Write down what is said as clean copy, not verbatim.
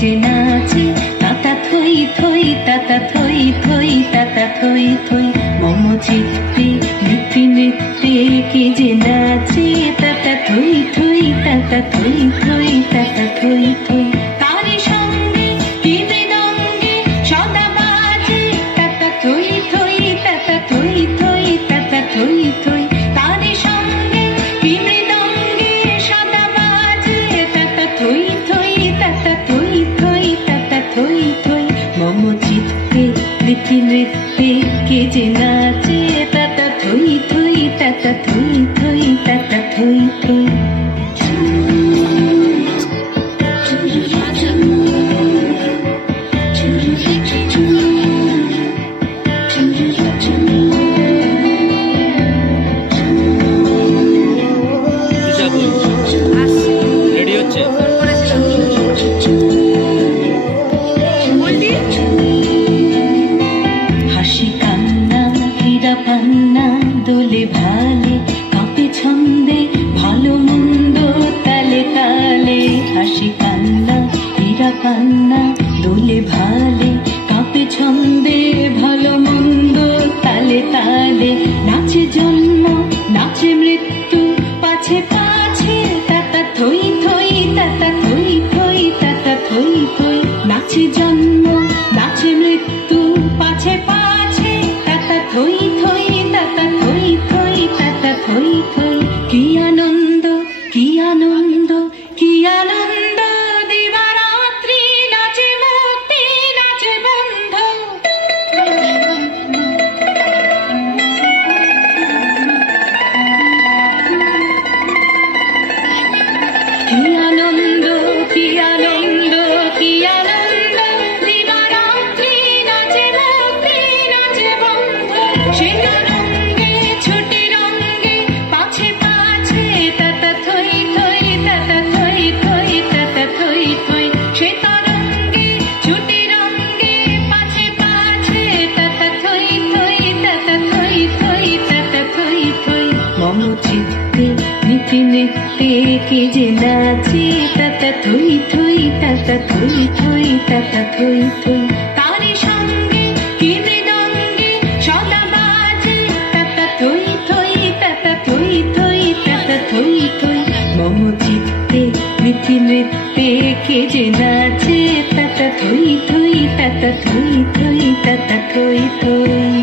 যে নাচে তাতা থই থই তাতা থই থই তাতা থই থই মম চিত্তে নৃত্যে নৃত্যে কে যে নাচে তাতা থই থই তাতা থই থই তাতা থই থই তারি সঙ্গে কি মৃদঙ্গে সদা বাজে তাতা থই থই তাতা থই থই তাতা থই থই তারি সঙ্গে কি মৃদঙ্গে সদা বাজে তাতা থই থই তাতা থই থই তাতা থই থই মম চিত্তে নৃত্যে নৃত্যে কে যে নাচে তাতা থই থই তাতা থই থই তাতা থই থই পান্না দোলে ভালে কাঁপে ছন্দে ভালো মন্দ তালে তালে হাসি কান্না হীরা পান্না দোলে ভালে কাঁপে ছন্দে ভালো মন্দ তালে তালে নাচে জন্ম নাচে মৃত্যু পাছে পাছে তাতা থই থই তাতা থই থই তাতা থই থই নাচে জন্ম নাচে মৃত্যু পাছে পাছে তাতা থই থই তাতা থই থই তাতা থই থই কি আনন্দ কি আনন্দ কি আনন্দ দিবারাত্রি নাচে মুক্তি নাচে বন্ধ কি আনন্দ কি আনন্দ কি আনন্দ দিবারাত্রি নাচে মুক্তি নাচে বন্ধ সে রঙ্গে ছুটি রঙ্গে পাছে পাছে তাতা থই থই তাতা থই থই তাতা থই থই সে তরঙ্গে ছুটি রঙ্গে পাছে পাছে তাতা থই থই তাতা থই থই তাতা থই থই মম চিত্তে নিত্যে নিত্যে কে যে নাচে তাতা থই থই তাতা থই থই তাতা থই থই তারি সঙ্গে কি মৃদঙ্গে সদা বাজে তাতা থই থই তাতা থই থই তাতা থই থই মম চিত্তে নৃত্যে নৃত্যে কে যে নাচে তাতা থই থই তাতা থই থই তাতা থই থই